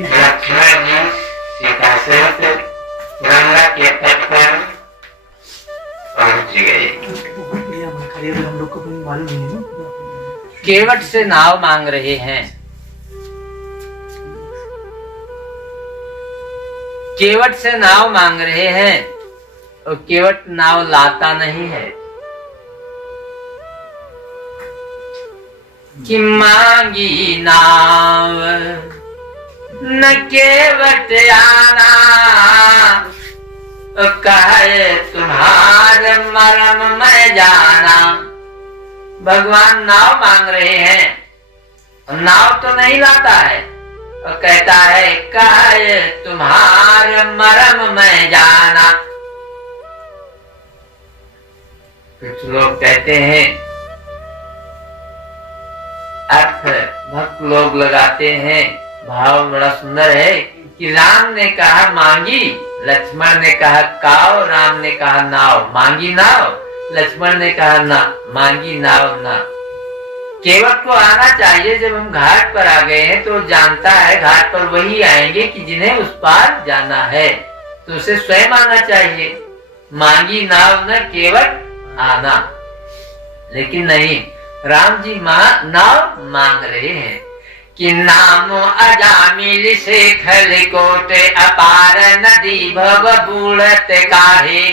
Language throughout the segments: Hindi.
लक्ष्मण जी सीता सहित गंगा के तट पर पहुंच गए। हम लोग को भी मालूम नहीं है ना। केवट से नाव मांग रहे हैं। केवट से नाव मांग रहे हैं और केवट नाव लाता नहीं है। कि मांगी नाव न केवट आना, कहे तुम्हारे मरम मैं जाना। भगवान नाव मांग रहे हैं और नाव तो नहीं लाता है और कहता है कहे तुम्हारे मरम मैं जाना। कुछ लोग कहते हैं, अर्थ भक्त लोग लगाते हैं, भाव बड़ा सुंदर है कि राम ने कहा मांगी, लक्ष्मण ने कहा काव, राम ने कहा नाव। मांगी नाव, लक्ष्मण ने कहा ना मांगी नाव ना। केवट को आना चाहिए। जब हम घाट पर आ गए हैं तो जानता है घाट पर वही आएंगे कि जिन्हें उस पार जाना है, तो उसे स्वयं आना चाहिए। मांगी नाव न केवट आना, लेकिन नहीं, राम जी नाव मांग रहे हैं कि नामो अजामिल से खलकोट अपार नदी भव बूढ़त काहे।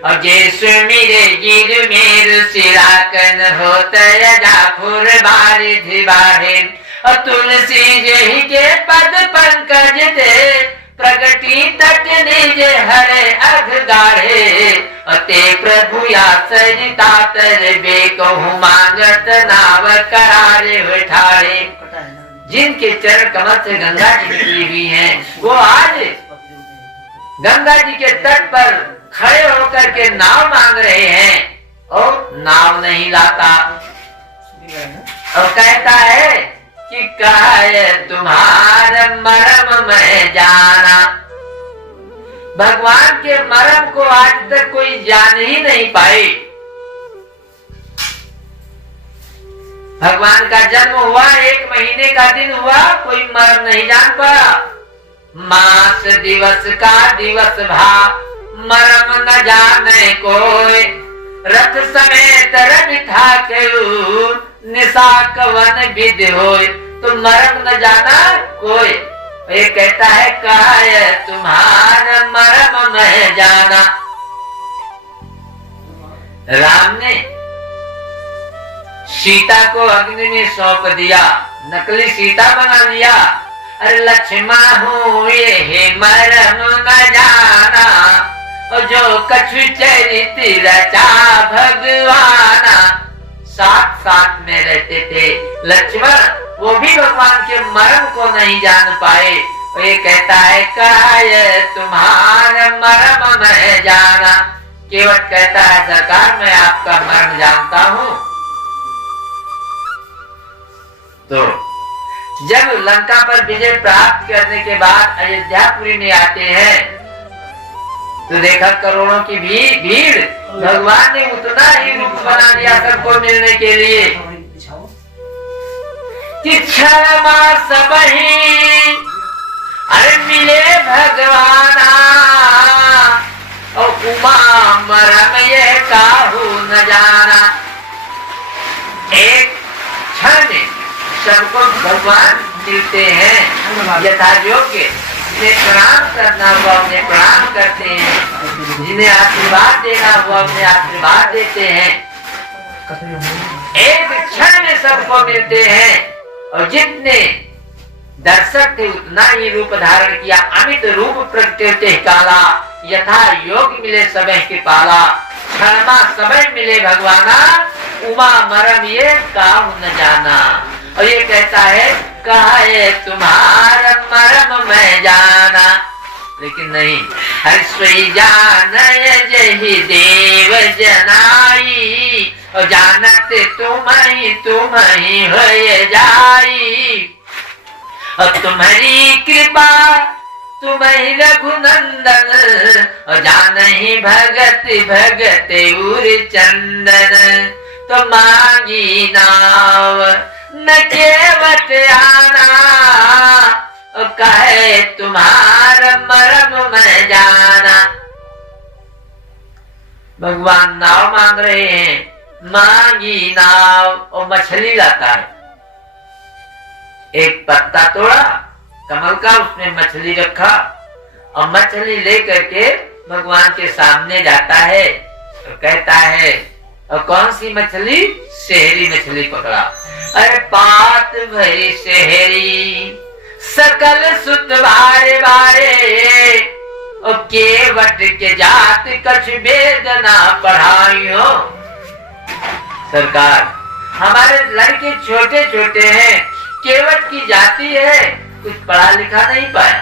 और जैसे मेरे गिर मेर सिराकन होता जाफुर बारिधि बाहे। और तुलसी जही के पद पंकज ते प्रगति तट निज हरे अघ गाढ़े। ते प्रभु या सरिता तर बेकहु मांगत नाव करारे बैठारे। जिनके चरण कमल से गंगा जी निकली हुई हैं, वो आज गंगा जी के तट पर खड़े होकर के नाव मांग रहे हैं और नाव नहीं लाता। और कहता है कि कहे तुम्हारे मरम मैं जाना। भगवान के मरम को आज तक कोई जान ही नहीं पाए। भगवान का जन्म हुआ, 1 महीने का दिन हुआ, कोई मरम नहीं जान पाया। मास दिवस का दिवस भा मरम न जाने कोई। रथ समेत रवि ठाकुर निशा कवन विधि होय। तो मरम न जाना कोई। ये कहता है कहे तुम्हारा मरम मैं जाना। राम ने सीता को अग्नि में सौंप दिया, नकली सीता बना लिया। अरे लक्ष्मण हुए हे मरम न जाना, और जो कछु चरित्र रचा भगवाना। साथ साथ में रहते थे लक्ष्मण, वो भी भगवान के मरम को नहीं जान पाए। और ये कहता है कहे तुम्हारे मरम मैं जाना। केवट कहता है सरकार मैं आपका मरम जानता हूँ। तो जब लंका पर विजय प्राप्त करने के बाद अयोध्यापुरी में आते हैं तो देखा करोड़ों की भीड़। भगवान ने उतना ही रूप बना दिया सबको मिलने के लिए कि क्षमा सबही अरे मिले भगवाना। और उमा मरम ये काहू न जाना। एक क्षण में सबको भगवान मिलते हैं यथा योग्य। जिन्हें प्रणाम करना हुआ उन्हें प्रणाम करते हैं, जिन्हें आशीर्वाद देना हुआ उन्हें आशीर्वाद देते हैं। एक क्षण में सबको मिलते हैं। और जितने दर्शक थे उतना ही रूप धारण किया। अमित रूप प्रगटे काला, यथा योग मिले सबे के पाला। क्षणमा सबे मिले भगवाना, उमा मरम ये काहू न जाना। और ये कहता है कहे तुम्हारा मरम मैं जाना। लेकिन नहीं, हर सोई जान जही देव जनाई। और जानते तुम ही हो जाई। और तुम्हारी कृपा तुम ही रघुनंदन। और जान ही भगत भगत उर चंदन। तो मांगी नाव न केवट आना, और कहे तुम्हारा मरम मैं जाना। भगवान नाव मांग रहे हैं, मांगी नाव, और मछली लाता है। एक पत्ता तोड़ा कमल का, उसमें मछली रखा और मछली लेकर के भगवान के सामने जाता है और कहता है, और कौन सी मछली? शहरी मछली पकड़ा। अरे पात भरी शहरी सकल सुत बारे बारे, और केवट के जात कछ वेदना पढ़ाइयो। सरकार, हमारे लड़के छोटे छोटे हैं, केवट की जाति है, कुछ पढ़ा लिखा नहीं पाया।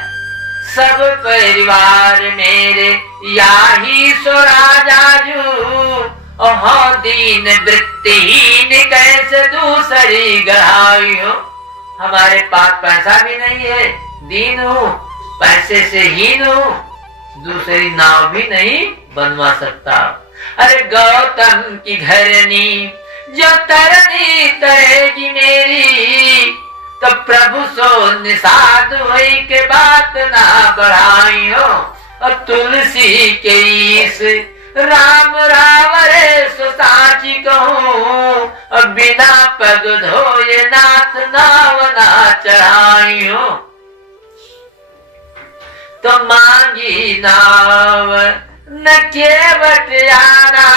सब परिवार मेरे याही सो राजाजू, और दीन वृत्तिहीन कैसे दूसरी गढ़ाई हो। हमारे पास पैसा भी नहीं है, दीन हूँ, पैसे से हीन हूँ, दूसरी नाव भी नहीं बनवा सकता। अरे गौतम की घरनी जो तरनी तरेगी मेरी, तो प्रभु सो निषाद हुई के बात ना बढ़ाई हो। और तुलसी के इस राम रावरे सो साची कहूँ, और बिना पग धोए नाथ नाव ना चढ़ाई हो। तो मांगी नाव न केवट आना,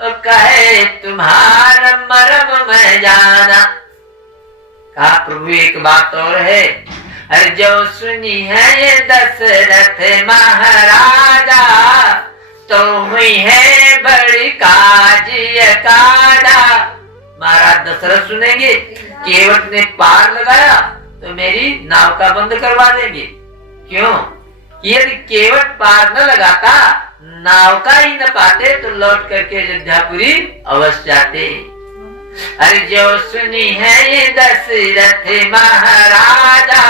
और कहे तुम्हारा मरम मैं जाना। कहा प्रभु एक बात और है, अरे जो सुनी है ये दशरथ महाराजा, तो हुई है बड़ी काजी काजा। महाराज दशरथ सुनेंगे केवट ने पार लगाया तो मेरी नाव का बंद करवा देंगे। क्यों? यदि केवट पार न लगाता, नाव का ही न पाते, तो लौट करके अयोध्यापुरी अवश्य जाते। अरे जो सुनी है ये दशरथ महाराजा,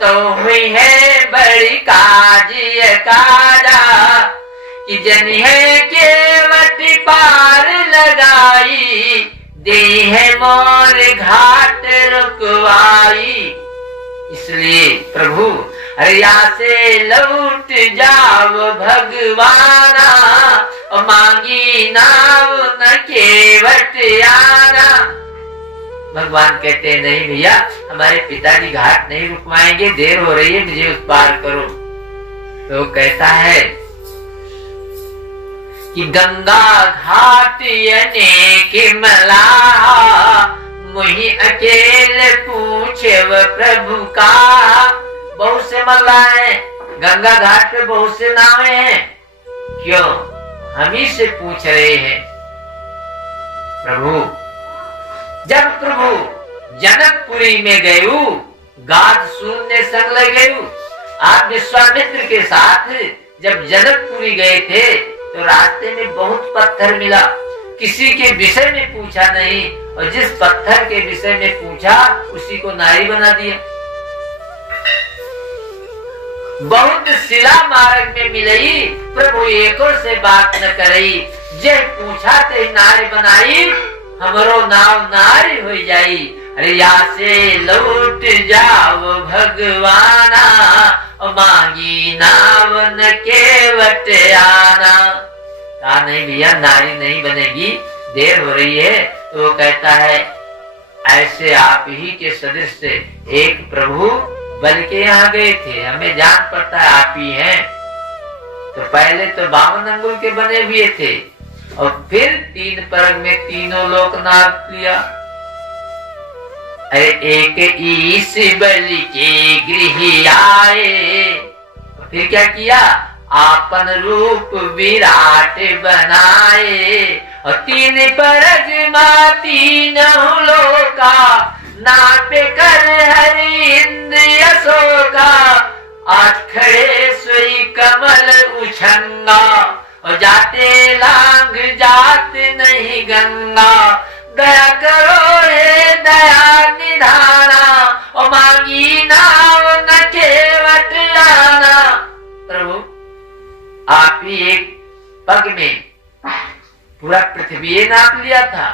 तो हुई है बड़ी काजी काजा, कि जन है केवट पार लगाई, दे है मोर घाट रुकवाई। इसलिए प्रभु, अरे यहाँ से लौट जाओ भगवाना, और मांगी नाव न केवट आना। भगवान कहते हैं नहीं भैया, हमारे पिताजी घाट नहीं रुकवाएंगे, देर हो रही है, मुझे उस पार करो। तो कहता है कि गंगा घाट अनेक मलाहा, मुही अकेले पूछे व प्रभु का। बहुत से मल्ला है, गंगा घाट पे बहुत से नावे हैं, क्यों? हम ही से पूछ रहे हैं। प्रभु, जब प्रभु जनकपुरी में गयु, गाद शून्य संग लगेयु। आप विश्वामित्र के साथ जब जनकपुरी गए थे, तो रास्ते में बहुत पत्थर मिला, किसी के विषय में पूछा नहीं, और जिस पत्थर के विषय में पूछा उसी को नारी बना दिया। बहुत शिला मार्ग में मिलई, प्रभु एको से बात न करई, जे पूछा ते नारी बनाई, हमरो नाव नारी हो जाई। अरे यहाँ से लौट जाओ भगवाना, और मांगी नाव न केवट आना। कहा नहीं भैया, नारी नहीं बनेगी, देर हो रही है। तो वो कहता है, ऐसे आप ही के सदृश से एक प्रभु बल के यहाँ गए थे, हमें जान पड़ता है आप ही हैं। तो पहले तो 52 अंगुल के बने हुए थे, और फिर 3 परग में तीनों लोक नाप लिया। अरे एक ईश बलि के गृह आए, फिर क्या किया? आपन रूप विराट बनाए, और 3 परग मा 3 लोका, नापे कर हरि इंद्र अशोका। 8 खड़े सोई कमल उछंगा, और जाते लांग जात नहीं गंगा। दया करो हे दया निधाना, और मांगी नाव न केवट आना। प्रभु, आप ही एक पग में पूरा पृथ्वी नाप लिया था,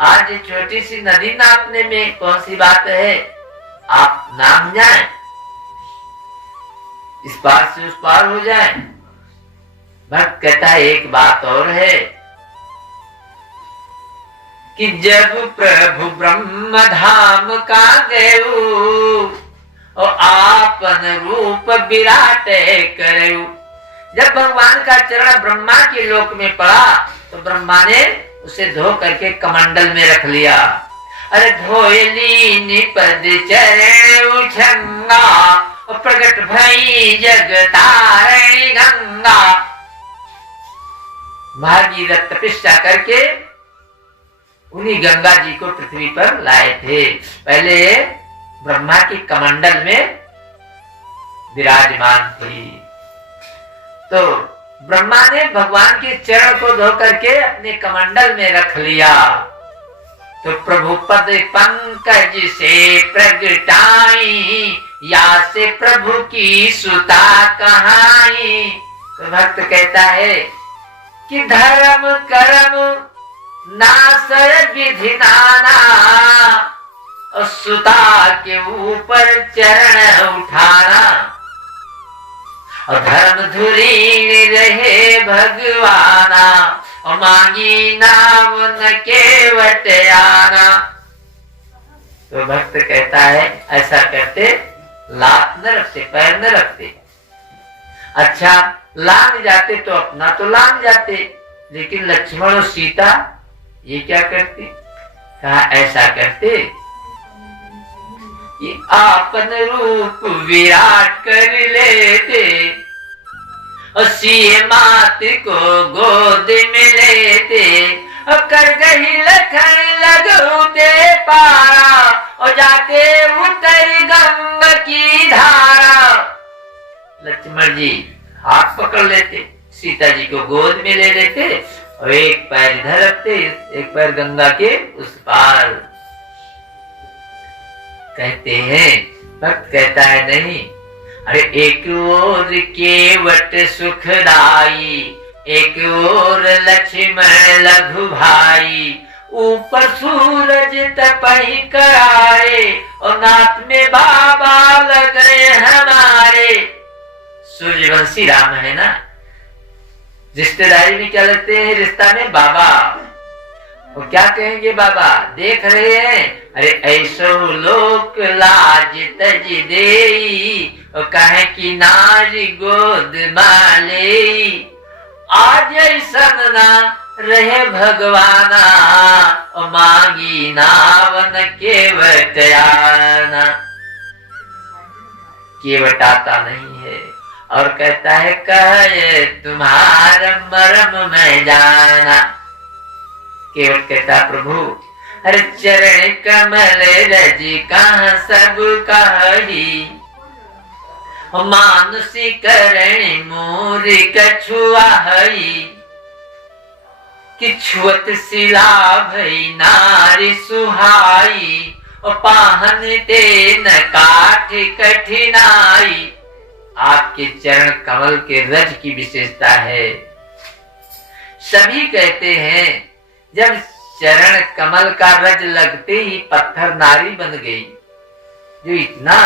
आज छोटी सी नदी नापने में कौन सी बात है? आप नाम जाएं, इस पार से उस पार हो जाएं। भक्त कहता है एक बात और है कि जब प्रभु ब्रह्म धाम का गयो और आपन रूप विराट करो। जब भगवान का चरण ब्रह्मा के लोक में पड़ा तो ब्रह्मा ने उसे धो करके कमंडल में रख लिया। अरे धोयली निपद चरण उछंगा और प्रकट भई जगतारणी गंगा। भागीरथ तपस्या करके उन्हीं गंगा जी को पृथ्वी पर लाए थे। पहले ब्रह्मा की कमंडल में विराजमान थी। तो ब्रह्मा ने भगवान के चरण को धो करके अपने कमंडल में रख लिया। तो प्रभु पद पंकज से प्रगटाई, या से प्रभु की सुता कहाई। तो भक्त कहता है कि धर्म कर्म नासर विधि नाना, और सुता के ऊपर चरण उठाना। और धर्म धुरी रहे भगवाना, और मांगी नाम न केवट आना। तो भक्त कहता है ऐसा करते लात न रखते, पैर न रखते। अच्छा लांग जाते तो अपना तो लांग जाते, लेकिन लक्ष्मण और सीता ये क्या करते? कहा ऐसा करते कि आपन रूप विराट कर लेते और सीए मात को गोद में लेते, और कर गही लखन लगते पारा, और जाते उतर गंगा की धारा। लक्ष्मण जी हाथ पकड़ लेते, सीता जी को गोद में ले लेते और एक पैर इधर रखते, एक पैर गंगा के उस पार। कहते हैं भक्त कहता है नहीं, अरे एक ओर केवट सुखदाई, एक ओर लक्ष्मण लघु भाई। ऊपर सूरज तपही कराए और नाथ में बाबा लगे हमारे। सूर्यवंशी राम है ना, रिश्तेदारी में क्या लगते हैं? रिश्ता में बाबा। और क्या कहेंगे बाबा? देख रहे हैं, अरे ऐसो लोक लाज तज देई, और कहे कि नारी गोद माले। आज ऐसन ना रहे भगवाना, और मांगी नावन केवट आना। केवट आता नहीं है। और कहता है कहे तुम्हारा मरम में जाना। केवट कहता प्रभु हर चरण कमल रजी कहाँ सब कही, मानुषी करण मोरी कछुआ हई, कि छुअत सिला भई नारी सुहाई, और पाहन ते न काठ कठिनाई। आपके चरण कमल के रज की विशेषता है। सभी कहते हैं जब चरण कमल का रज लगते ही पत्थर नारी बन गई, जो इतना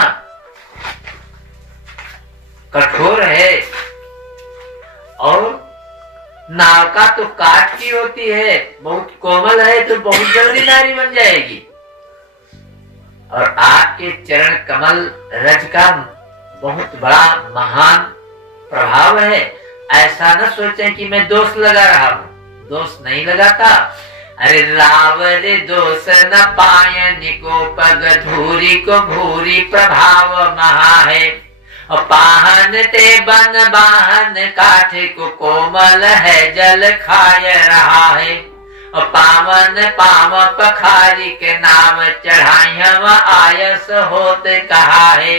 कठोर है। और नाव का तो काठ की होती है, बहुत कोमल है तो बहुत जल्दी नारी बन जाएगी। और आपके चरण कमल रज का बहुत बड़ा महान प्रभाव है। ऐसा न सोचें कि मैं दोष लगा रहा हूं, दोष नहीं लगाता। अरे रावरे दोष न पायन को पग धूरी को भूरी प्रभाव महा है, और पाहन ते बन बाहन काठ को कोमल है जल खाय रहा है, और पावन पाव पखारी के नाम चढ़ाई हम आयस होत कहा है।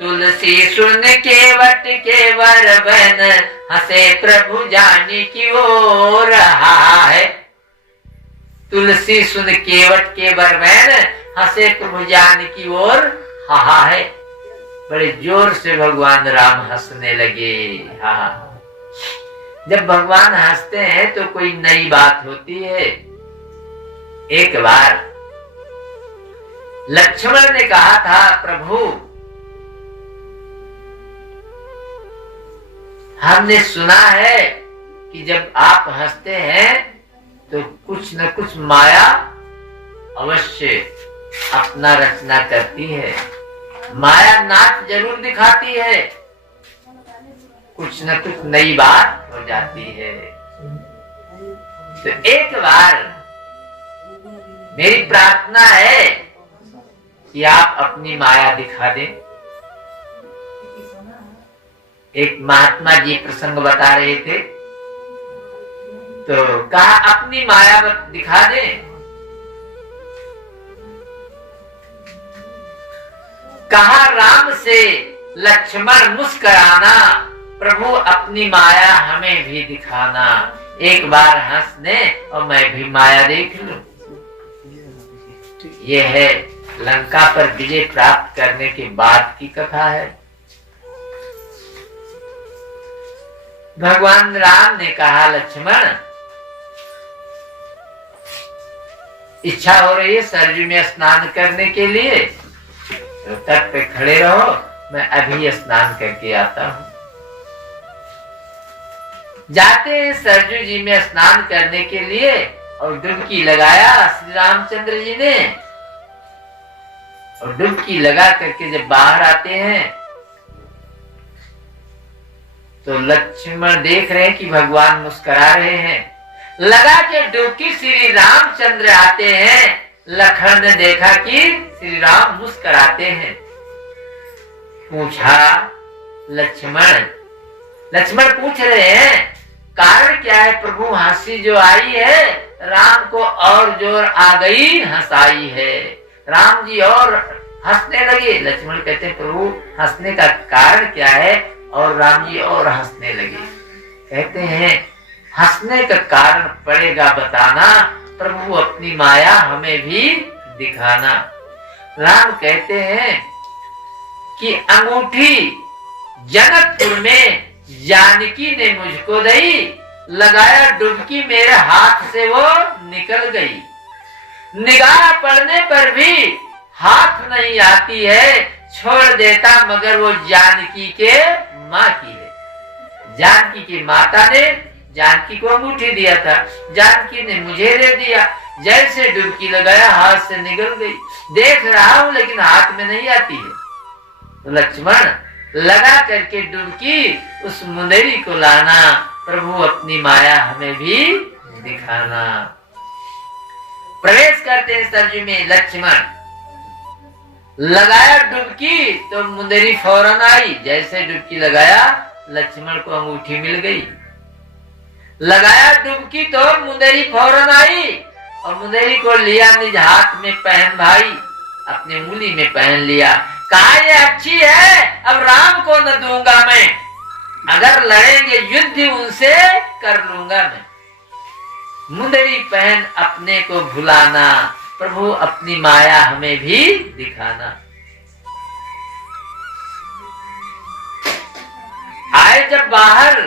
तुलसी सुन केवट के वर बन हंसे प्रभु जानी की वो रहा है। तुलसी सुन केवट के वर बन हंसे प्रभु जानी की ओर हा है। बड़े जोर से भगवान राम हंसने लगे। हाँ, जब भगवान हंसते हैं तो कोई नई बात होती है। एक बार लक्ष्मण ने कहा था, प्रभु हमने सुना है कि जब आप हंसते हैं तो कुछ न कुछ माया अवश्य अपना रचना करती है। माया नाच जरूर दिखाती है, कुछ न कुछ नई बात हो जाती है। तो एक बार मेरी प्रार्थना है कि आप अपनी माया दिखा दें। एक महात्मा जी प्रसंग बता रहे थे, तो कहा अपनी माया दिखा दें। कहा राम से लक्ष्मण मुस्कुराना, प्रभु अपनी माया हमें भी दिखाना। एक बार हंसने और मैं भी माया देख लूं। यह है लंका पर विजय प्राप्त करने के बाद की कथा है। भगवान राम ने कहा, लक्ष्मण इच्छा हो रही है सरयू में स्नान करने के लिए, तो तट पे खड़े रहो, मैं अभी स्नान करके आता हूं। जाते हैं सरयू जी में स्नान करने के लिए और डुबकी लगाया श्री रामचंद्र जी ने। और डुबकी लगा करके जब बाहर आते हैं तो लक्ष्मण देख रहे हैं कि भगवान मुस्कुरा रहे हैं। लगा के डुबकी श्री रामचंद्र आते हैं। लखन ने देखा कि श्री राम मुस्कुराते हैं। पूछा, लक्ष्मण पूछ रहे हैं कारण क्या है प्रभु? हंसी जो आई है राम को और जोर आ गई हंसाई है। राम जी और हंसने लगे। लक्ष्मण कहते हैं प्रभु हंसने का कारण क्या है? और राम जी और हंसने लगे। कहते हैं हंसने का कारण पड़ेगा बताना, प्रभु अपनी माया हमें भी दिखाना। राम कहते हैं कि अंगूठी जनकपुर में जानकी ने मुझको दी, लगाया डुबकी मेरे हाथ से वो निकल गई। निगाह पड़ने पर भी हाथ नहीं आती है, छोड़ देता मगर वो जानकी के माँ की है। जानकी की माता ने जानकी को अंगूठी दिया था, जानकी ने मुझे दे दिया। जैसे डुबकी लगाया हाथ से निकल गई। देख रहा हूं लेकिन हाथ में नहीं आती है। तो लक्ष्मण लगा करके डुबकी उस मुंदेरी को लाना, प्रभु अपनी माया हमें भी दिखाना। प्रवेश करते हैं सरयू में। लक्ष्मण लगाया डुबकी तो मुंदेरी फौरन आई। जैसे डुबकी लगाया लक्ष्मण को अंगूठी मिल गई। लगाया डुबकी तो मुंदेरी फौरन आई और मुंदेरी को लिया निज हाथ में पहन भाई, अपने मूली में पहन लिया। कहा ये अच्छी है, अब राम को न दूंगा मैं, अगर लड़ेंगे युद्ध उनसे कर लूंगा मैं। मुंदरी पहन अपने को भुलाना, प्रभु अपनी माया हमें भी दिखाना। आए जब बाहर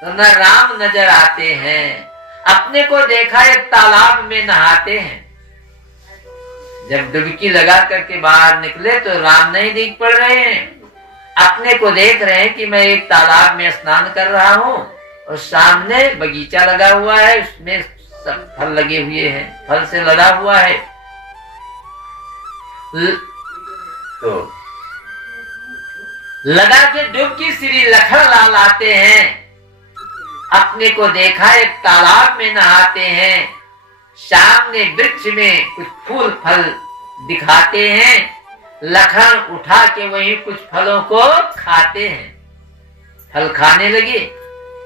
तो न राम नजर आते हैं। अपने को देखा एक तालाब में नहाते हैं। जब डुबकी लगा करके बाहर निकले तो राम नहीं दिख पड़ रहे हैं। अपने को देख रहे हैं कि मैं एक तालाब में स्नान कर रहा हूँ और सामने बगीचा लगा हुआ है, उसमें सब फल लगे हुए हैं, फल से लदा हुआ है। तो लगा के डुबकी श्री लखन लाल आते हैं। अपने को देखा एक तालाब में नहाते हैं। सामने वृक्ष में कुछ फूल फल दिखाते हैं। लखन उठा के वही कुछ फलों को खाते हैं। फल खाने लगे।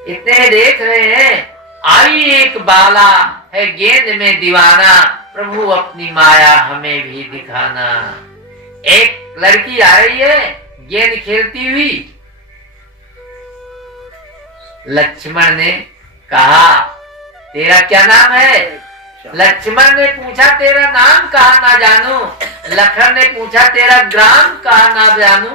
इतने देख रहे हैं आई एक बाला है गेंद में दीवाना, प्रभु अपनी माया हमें भी दिखाना। एक लड़की आ रही है गेंद खेलती हुई। लक्ष्मण ने कहा तेरा क्या नाम है? लक्ष्मण ने पूछा तेरा नाम कहा ना जानू। लखन ने पूछा तेरा ग्राम कहा ना जानू।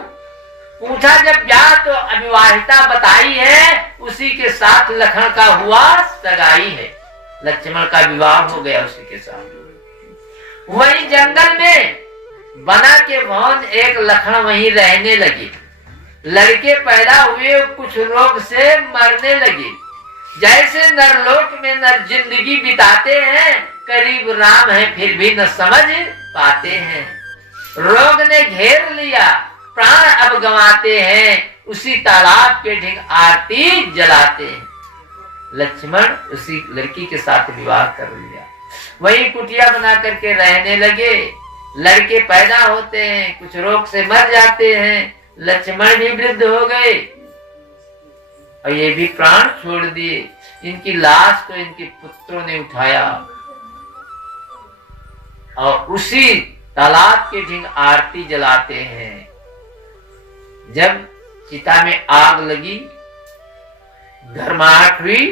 पूछा जब ब्याह तो अविवाहिता बताई है, उसी के साथ लखन का हुआ सगाई है। लक्ष्मण का विवाह हो गया उसी के साथ। वही जंगल में बना के भवन एक लखन वहीं रहने लगे। लड़के पैदा हुए, कुछ रोग से मरने लगे। जैसे नरलोक में नर जिंदगी बिताते हैं, करीब राम है फिर भी न समझ पाते हैं। रोग ने घेर लिया, प्राण अब गंवाते हैं, उसी तालाब के ढिंग आरती जलाते हैं। लक्ष्मण उसी लड़की के साथ विवाह कर लिया, वही कुटिया बना करके रहने लगे। लड़के पैदा होते हैं, कुछ रोग से मर जाते हैं। लक्ष्मण भी वृद्ध हो गए और ये भी प्राण छोड़ दिए। इनकी लाश को इनके पुत्रों ने उठाया और उसी तालाब के ढिंग आरती जलाते हैं। जब चिता में आग लगी, गर्माहट हुई,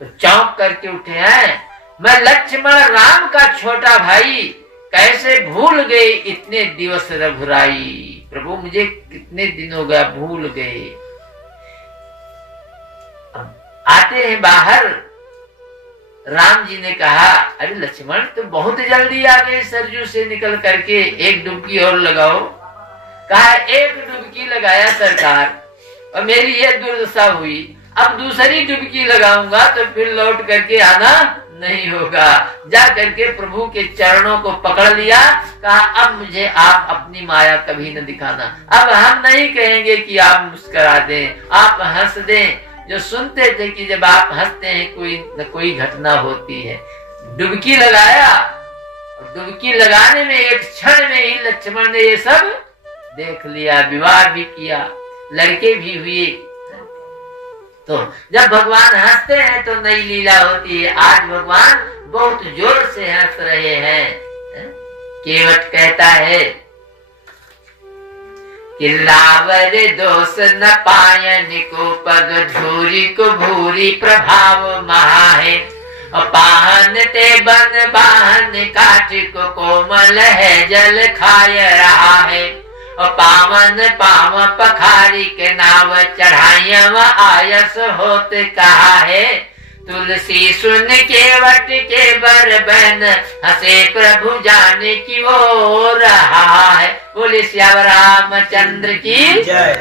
तो चौंक करके उठे हैं, मैं लक्ष्मण राम का छोटा भाई, कैसे भूल गए इतने दिवस रघुराई। प्रभु मुझे कितने दिन हो गया, भूल गए। आते हैं बाहर, राम जी ने कहा, अरे लक्ष्मण तुम बहुत जल्दी आ गए सरजू से निकल करके, एक डुबकी और लगाओ। कहा एक डुबकी लगाया सरकार और मेरी ये दुर्दशा हुई, अब दूसरी डुबकी लगाऊंगा तो फिर लौट करके आना नहीं होगा। जा करके प्रभु के चरणों को पकड़ लिया, कहा अब मुझे आप अपनी माया कभी न दिखाना। अब हम नहीं कहेंगे कि आप मुस्कुरा दें, आप हंस दें। जो सुनते थे कि जब आप हंसते हैं कोई न कोई घटना होती है। डुबकी लगाया और डुबकी लगाने में एक क्षण में ही लक्ष्मण ने ये सब देख लिया, विवाह भी किया, लड़के भी हुए। तो जब भगवान हंसते हैं तो नई लीला होती है। आज भगवान बहुत जोर से हंस रहे हैं। केवट कहता है कि लावर दोष न पायन को पग धूरी को भूरी प्रभाव महा है। पाहन ते बन बाहन काट को कोमल है जल खाय रहा है। पावन पाव पखारी के नाव चढ़ाइव आयस होत कहा है। तुलसी सुन के वट के बर बन हंसे प्रभु जाने की वो रहा है। बोले श्याम रामचंद्र की जय।